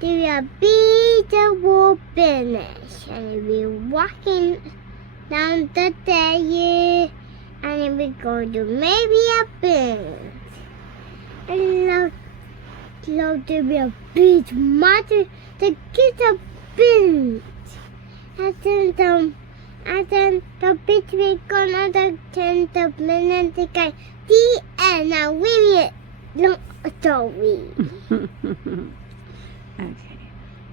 there will be the whole business, and we're walking down the day, and we're going to maybe a business. And there will be a big mother to get a business. And then the bitch will gonna attend the minute the guy. The end. Now we it. Long story. Okay.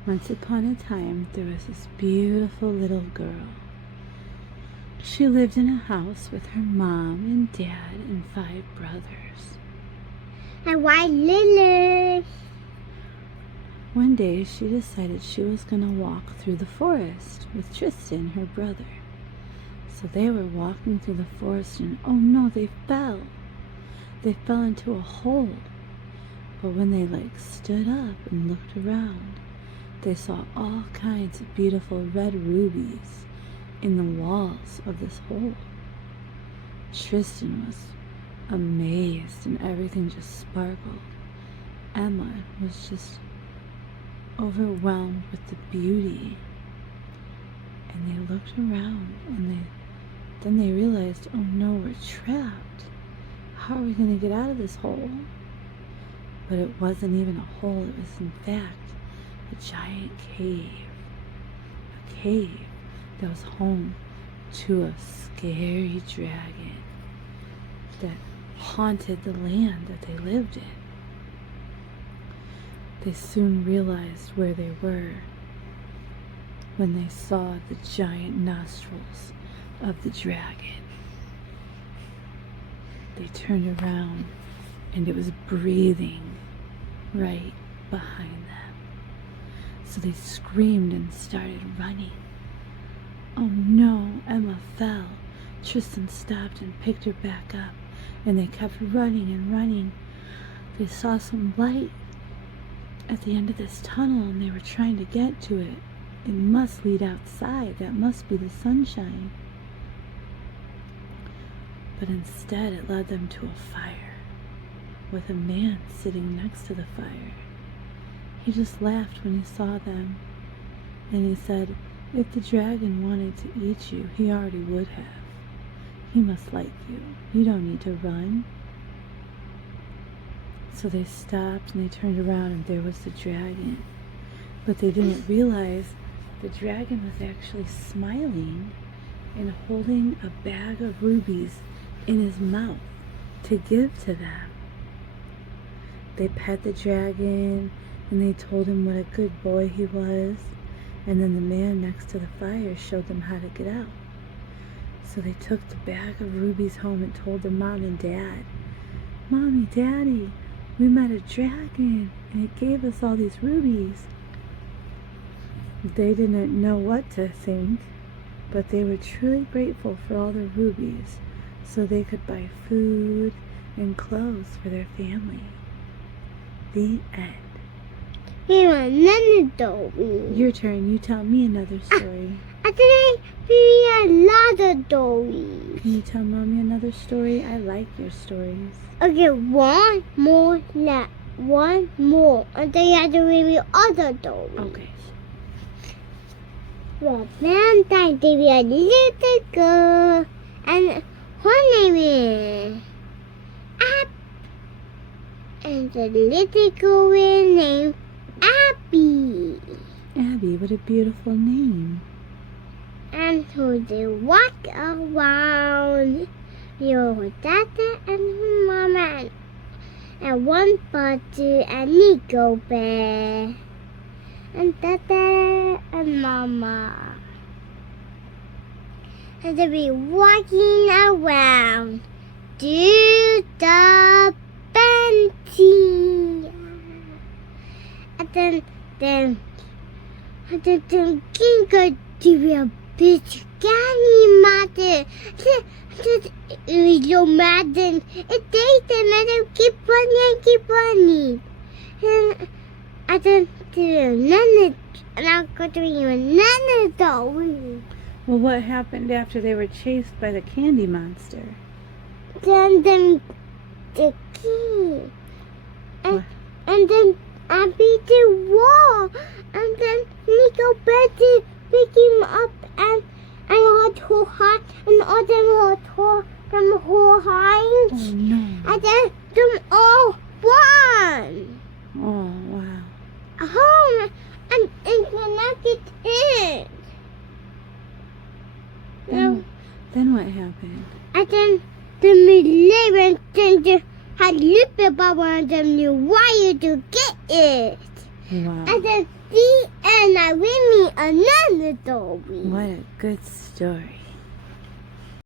Once upon a time, there was this beautiful little girl. She lived in a house with her mom and dad and 5 brothers. And why Lily? One day, she decided she was going to walk through the forest with Tristan, her brother. So they were walking through the forest, and oh no, they fell. They fell into a hole. But when they stood up and looked around, they saw all kinds of beautiful red rubies in the walls of this hole. Tristan was amazed, and everything just sparkled. Emma was just overwhelmed with the beauty. And they looked around, and then they realized, oh no, we're trapped. How are we going to get out of this hole? But it wasn't even a hole. It was in fact a giant cave. A cave that was home to a scary dragon that haunted the land that they lived in. They soon realized where they were when they saw the giant nostrils of the dragon. They turned around, and it was breathing right behind them. So they screamed and started running. Oh no, Emma fell. Tristan stopped and picked her back up, and they kept running and running. They saw some light at the end of this tunnel, and they were trying to get to it. It must lead outside. That must be the sunshine. But instead, it led them to a fire with a man sitting next to the fire. He just laughed when he saw them, and he said, if the dragon wanted to eat you, he already would have. He must like you. You don't need to run. So they stopped, and they turned around, and there was the dragon. But they didn't realize the dragon was actually smiling and holding a bag of rubies in his mouth to give to them. They pet the dragon, and they told him what a good boy he was, and then the man next to the fire showed them how to get out. So they took the bag of rubies home and told their mom and dad, Mommy, Daddy, we met a dragon, and it gave us all these rubies. They didn't know what to think, but they were truly grateful for all the rubies, so they could buy food and clothes for their family. The end. Here another story. Your turn. You tell me another story. I think we another story. Can you tell Mommy another story? I like your stories. Okay, one more. And then you have to read me other story. Okay. Well, Valentine's Day, we had a little girl, and her name is Ab. And the little girl was named Abby. Abby, what a beautiful name. And so they walk around your dada and her mama and one buddy and Nico Bear. And dada and mama. And they'll be walking around to the bench. And then Kingo to a bitch candy mother. You're mad and it takes them and keep running. And then I'll go to you another story. Well, what happened after they were chased by the candy monster? Then the key. And then I beat the wall. behind. Oh no. And then them all won. Oh wow. Home and connected in. Then what happened? And then the Millennium Center had little bubble and them knew wire to get it. Wow. And then the end I with me another story. What a good story.